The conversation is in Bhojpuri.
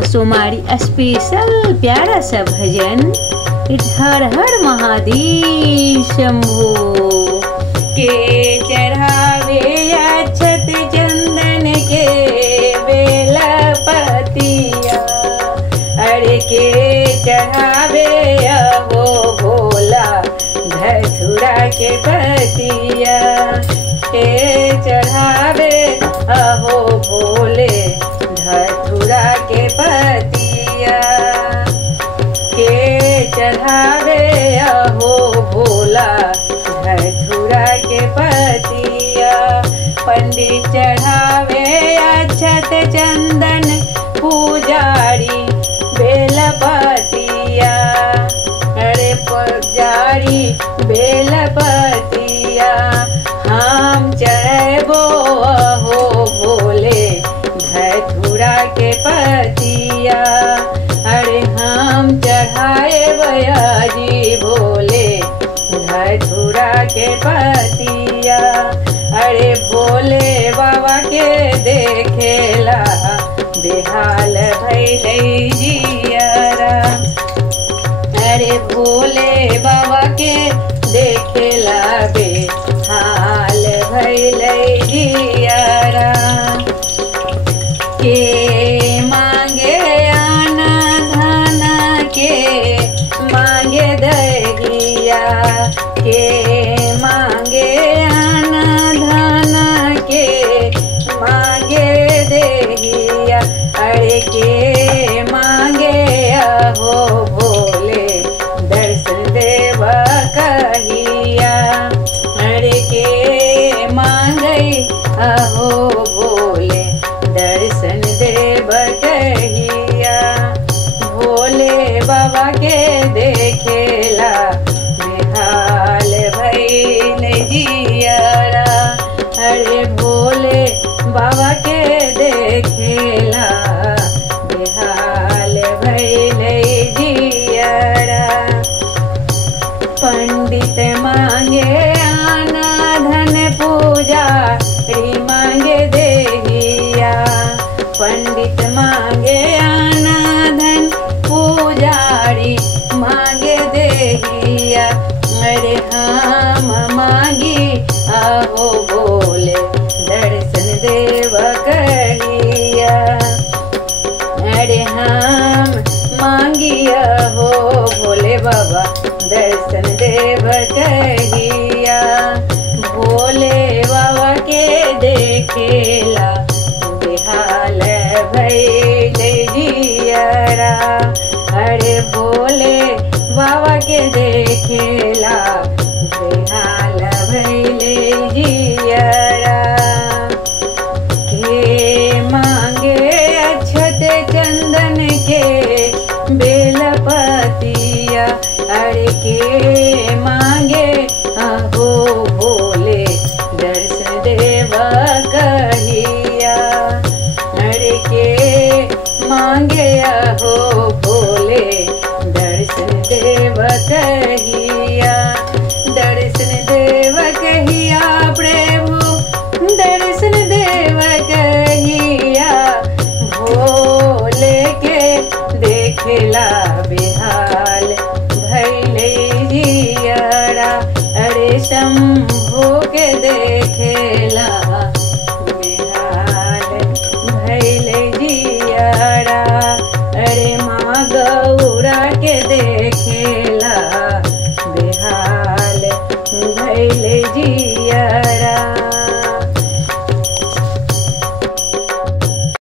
सोमारी स्पेशल प्यारा सा भजन। हर हर महादेव शंभो। के चढ़ावे अक्षत चंदन के बेलपतिया, अरे के चढ़ावे वो भोला धतूरा के पतिया। के चढ़ावे अहो भोले धतूरा के पतिया। के चढ़ावे अहो भोला धतूरा के पतिया। पंडित चढ़ावे अक्षत चंदन पुजारी बेलपतिया, अरे पुजारी बेलपतिया। हम चढ़बो हो भोले धतूरा के पतिया, अरे हम चढ़ाए बयाजी भोले धतूरा के पतिया। अरे भोले बाबा के देखेला बेहाल भैले जियारा, अरे भोले बाबा के देखेला बेहाल भैले जियारा। के मांगे आना धाना के मांगे दहिया। के मांगे आना धाना के मांगे दहिया, अरे के मांगे अहो भोले दर्शन देव कहिया। अरे के मांगे अहो भोले दर्शन देव कहिया। भोले बाबा के देखेला बेहाल भैल जियारा, अरे भोले बाबा के देखेला बेहाल भैल जियारा। पंडित मांगे आना धन पूजा मांगे देहिया। पंडित मांगे आना धन पुजारी मांगे देहिया, अरे हम मांगी अहो भोले दर्शन देव कहिया। अरे हम मांगी अहो भोले बाबा दर्शन देव कहिया। भोले बाबा के देखेला बेहाल भैल जियारा, अरे भोले बाबा के देखेला बेहाल भैल जियारा। के मांगे अक्षत चंदन के बेलपतिया, अरे के मांगे अहो भोले दर्शन देव कहिया। अरे के मांगे